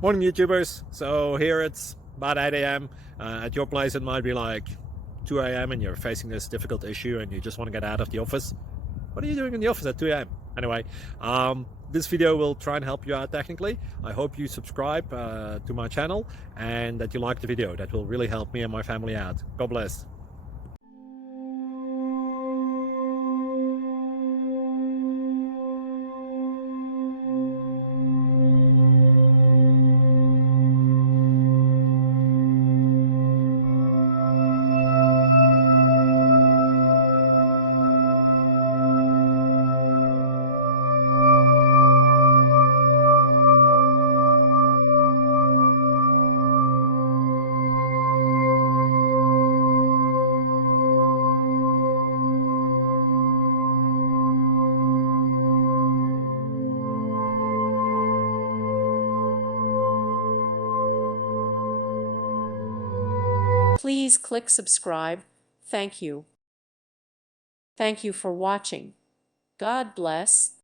Morning YouTubers. So here it's about 8 a.m. At your place it might be like 2 a.m. and you're facing this difficult issue and you just want to get out of the office. What are you doing in the office at 2 a.m.? Anyway, this video will try and help you out technically. I hope you subscribe to my channel and that you like the video. That will really help me and my family out. God bless. Please click subscribe. Thank you. Thank you for watching. God bless.